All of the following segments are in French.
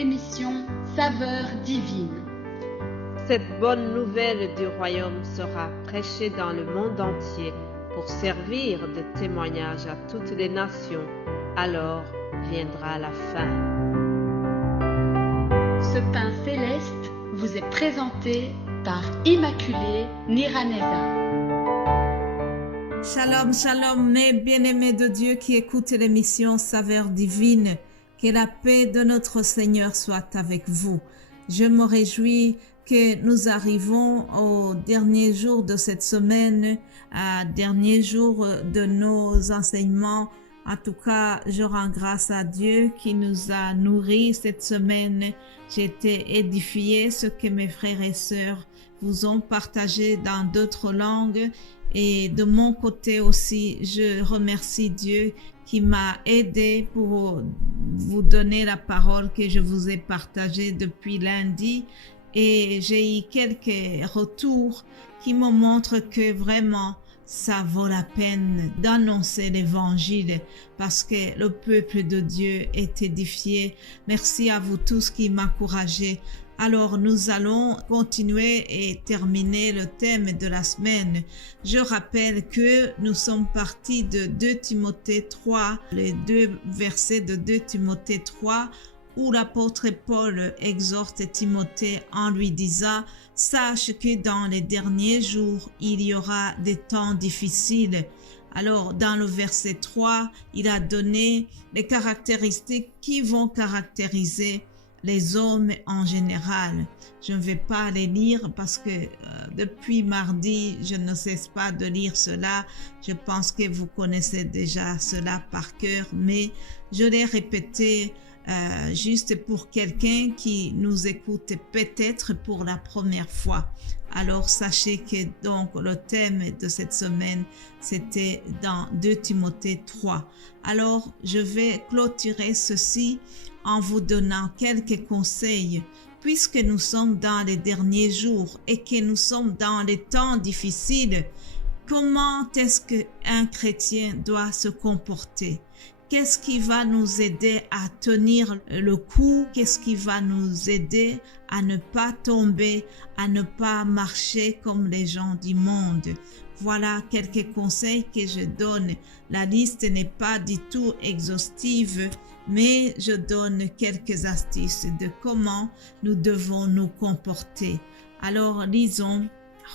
l'émission Saveurs divines. Cette bonne nouvelle du royaume sera prêchée dans le monde entier pour servir de témoignage à toutes les nations. Alors viendra la fin. Ce pain céleste vous est présenté par Immaculée Niraneza. Shalom, shalom, mes bien-aimés de Dieu qui écoutent l'émission Saveurs divines. Que la paix de notre Seigneur soit avec vous. Je me réjouis que nous arrivons au dernier jour de cette semaine, dernier jour de nos enseignements. En tout cas, je rends grâce à Dieu qui nous a nourris cette semaine. J'ai été édifiée, ce que mes frères et sœurs vous ont partagé dans d'autres langues. Et de mon côté aussi, je remercie Dieu qui m'a aidé pour vous donner la parole que je vous ai partagée depuis lundi. Et j'ai eu quelques retours qui me montrent que vraiment, ça vaut la peine d'annoncer l'évangile parce que le peuple de Dieu est édifié. Merci à vous tous qui m'encouragez. Alors, nous allons continuer et terminer le thème de la semaine. Je rappelle que nous sommes partis de 2 Timothée 3, les 2 versets de 2 Timothée 3, où l'apôtre Paul exhorte Timothée en lui disant « Sache que dans les derniers jours, il y aura des temps difficiles. » Alors, dans le verset 3, il a donné les caractéristiques qui vont caractériser les hommes en général. Je ne vais pas les lire parce que depuis mardi, je ne cesse pas de lire cela. Je pense que vous connaissez déjà cela par cœur, mais je l'ai répété juste pour quelqu'un qui nous écoute peut-être pour la première fois. Alors sachez que donc le thème de cette semaine, c'était dans 2 Timothée 3. Alors je vais clôturer ceci en vous donnant quelques conseils. Puisque nous sommes dans les derniers jours et que nous sommes dans les temps difficiles, comment est-ce qu'un chrétien doit se comporter? Qu'est-ce qui va nous aider à tenir le coup? Qu'est-ce qui va nous aider à ne pas tomber, à ne pas marcher comme les gens du monde? Voilà quelques conseils que je donne. La liste n'est pas du tout exhaustive, mais je donne quelques astuces de comment nous devons nous comporter. Alors, lisons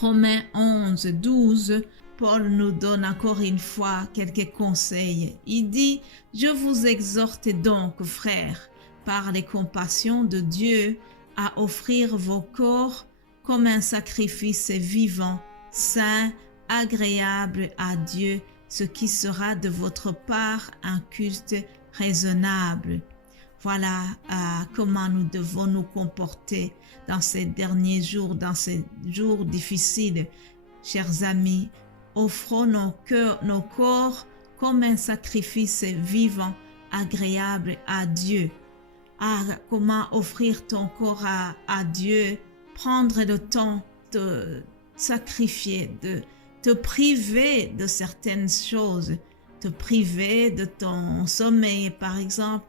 Romains 11, 12. Paul nous donne encore une fois quelques conseils. Il dit « Je vous exhorte donc, frères, par les compassions de Dieu, à offrir vos corps comme un sacrifice vivant, saint, agréable à Dieu, ce qui sera de votre part un culte raisonnable. » Voilà comment nous devons nous comporter dans ces derniers jours, dans ces jours difficiles. Chers amis, offrons nos corps comme un sacrifice vivant, agréable à Dieu. Comment offrir ton corps à Dieu? Prendre le temps de sacrifier, de te priver de certaines choses, te priver de ton sommeil, par exemple,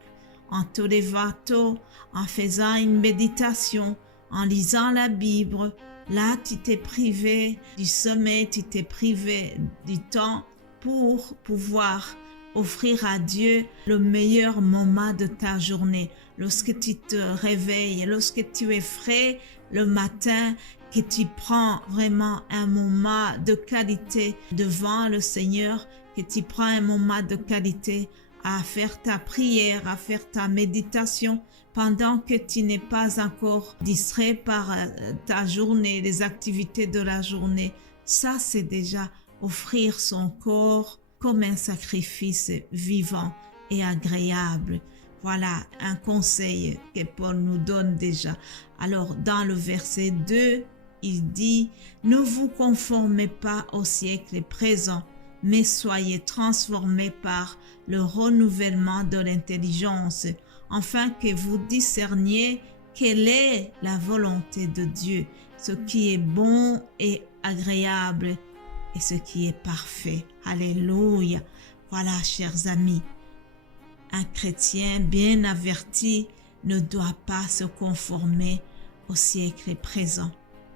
en te levant tôt, en faisant une méditation, en lisant la Bible. Là, tu t'es privé du sommeil, tu t'es privé du temps pour pouvoir offrir à Dieu le meilleur moment de ta journée. Lorsque tu te réveilles, lorsque tu es frais le matin, que tu prends vraiment un moment de qualité devant le Seigneur, que tu prends un moment de qualité à faire ta prière, à faire ta méditation pendant que tu n'es pas encore distrait par ta journée, les activités de la journée. Ça, c'est déjà offrir son corps comme un sacrifice vivant et agréable. Voilà un conseil que Paul nous donne déjà. Alors, dans le verset 2, il dit « Ne vous conformez pas au siècle présent, mais soyez transformés par le renouvellement de l'intelligence, afin que vous discerniez quelle est la volonté de Dieu, ce qui est bon et agréable et ce qui est parfait. » Alléluia. Voilà, chers amis, un chrétien bien averti ne doit pas se conformer au siècle présent.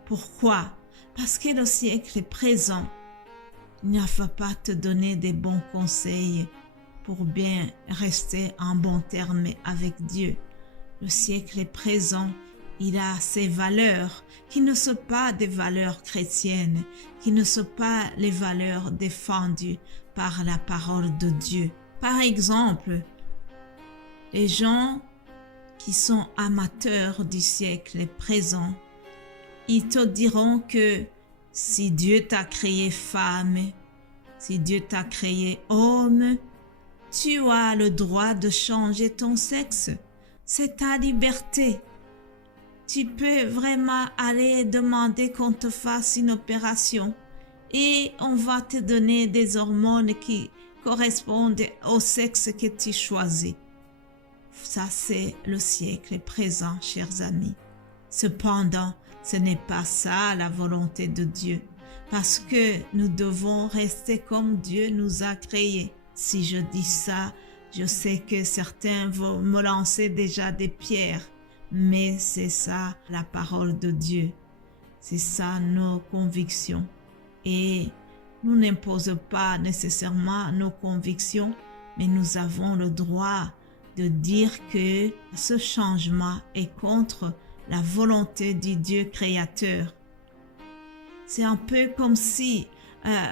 Pourquoi? Parce que le siècle présent ne va pas te donner des bons conseils pour bien rester en bon terme avec Dieu. Le siècle présent, il a ses valeurs qui ne sont pas des valeurs chrétiennes, qui ne sont pas les valeurs défendues par la parole de Dieu. Par exemple, les gens qui sont amateurs du siècle présent, ils te diront que si Dieu t'a créé femme, si Dieu t'a créé homme, tu as le droit de changer ton sexe. C'est ta liberté. Tu peux vraiment aller demander qu'on te fasse une opération et on va te donner des hormones qui correspondent au sexe que tu choisis. Ça, c'est le siècle présent, chers amis. Cependant, ce n'est pas ça la volonté de Dieu, parce que nous devons rester comme Dieu nous a créés. Si je dis ça, je sais que certains vont me lancer déjà des pierres, mais c'est ça la parole de Dieu. C'est ça nos convictions. Et nous n'imposons pas nécessairement nos convictions, mais nous avons le droit de dire que ce changement est contre la volonté du Dieu créateur. C'est un peu comme si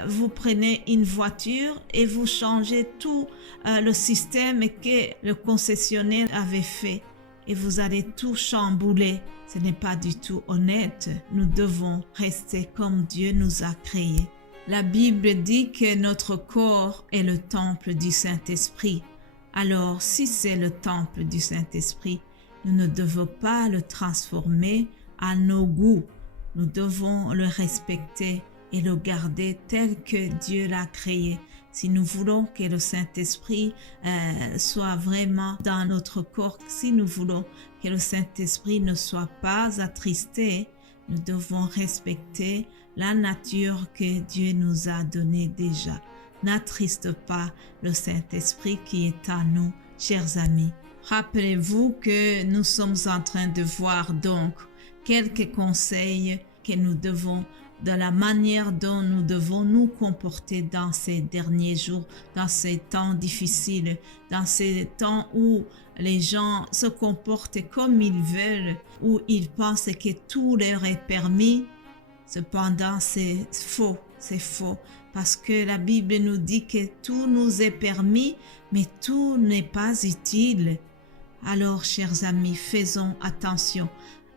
vous prenez une voiture et vous changez tout le système que le concessionnaire avait fait et vous allez tout chambouler. Ce n'est pas du tout honnête. Nous devons rester comme Dieu nous a créés. La Bible dit que notre corps est le temple du Saint-Esprit. Alors, si c'est le temple du Saint-Esprit, nous ne devons pas le transformer à nos goûts. Nous devons le respecter et le garder tel que Dieu l'a créé. Si nous voulons que le Saint-Esprit soit vraiment dans notre corps, si nous voulons que le Saint-Esprit ne soit pas attristé, nous devons respecter la nature que Dieu nous a donnée déjà. N'attriste pas le Saint-Esprit qui est en nous, chers amis. Rappelez-vous que nous sommes en train de voir donc quelques conseils que nous devons, de la manière dont nous devons nous comporter dans ces derniers jours, dans ces temps difficiles, dans ces temps où les gens se comportent comme ils veulent, où ils pensent que tout leur est permis. Cependant, c'est faux, parce que la Bible nous dit que tout nous est permis, mais tout n'est pas utile. Alors, chers amis, faisons attention.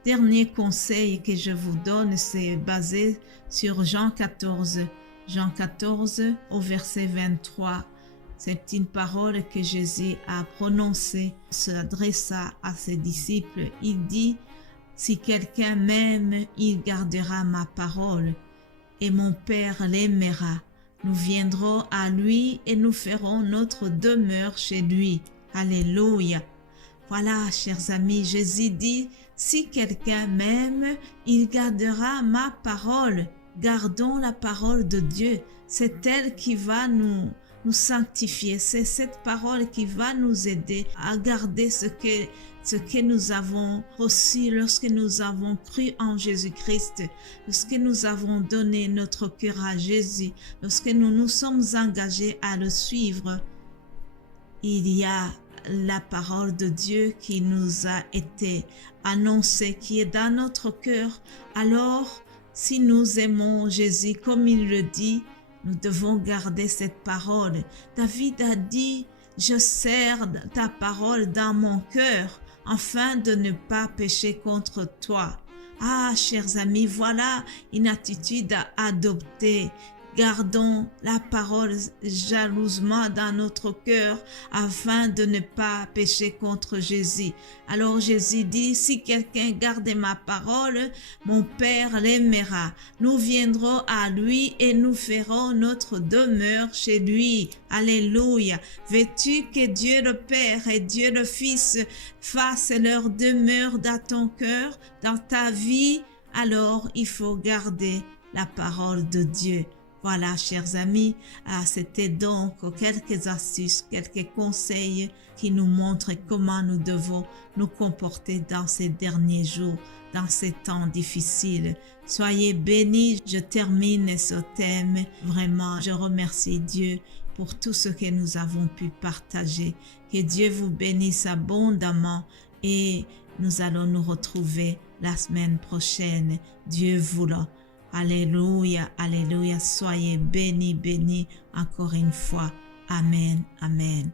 Dernier conseil que je vous donne, c'est basé sur Jean 14. Jean 14 au verset 23. C'est une parole que Jésus a prononcée, s'adressa à ses disciples. Il dit, « Si quelqu'un m'aime, il gardera ma parole, et mon Père l'aimera. Nous viendrons à lui et nous ferons notre demeure chez lui. » Alléluia. Voilà, chers amis, Jésus dit, si quelqu'un m'aime, il gardera ma parole. Gardons la parole de Dieu. C'est elle qui va nous sanctifier. C'est cette parole qui va nous aider à garder ce que nous avons reçu lorsque nous avons cru en Jésus-Christ, lorsque nous avons donné notre cœur à Jésus, lorsque nous nous sommes engagés à le suivre. Il y a la parole de Dieu qui nous a été annoncée, qui est dans notre cœur. Alors, si nous aimons Jésus comme il le dit, nous devons garder cette parole. David a dit, « Je serre ta parole dans mon cœur afin de ne pas pécher contre toi. » Ah, chers amis, voilà une attitude à adopter. Gardons la parole jalousement dans notre cœur afin de ne pas pécher contre Jésus. Alors Jésus dit, si quelqu'un garde ma parole, mon Père l'aimera. Nous viendrons à lui et nous ferons notre demeure chez lui. Alléluia. Veux-tu que Dieu le Père et Dieu le Fils fassent leur demeure dans ton cœur, dans ta vie? Alors il faut garder la parole de Dieu. Voilà, chers amis, c'était donc quelques astuces, quelques conseils qui nous montrent comment nous devons nous comporter dans ces derniers jours, dans ces temps difficiles. Soyez bénis, je termine ce thème. Vraiment, je remercie Dieu pour tout ce que nous avons pu partager. Que Dieu vous bénisse abondamment et nous allons nous retrouver la semaine prochaine. Dieu voulant. Alléluia, alléluia. Soyez bénis, bénis encore une fois. Amen, amen.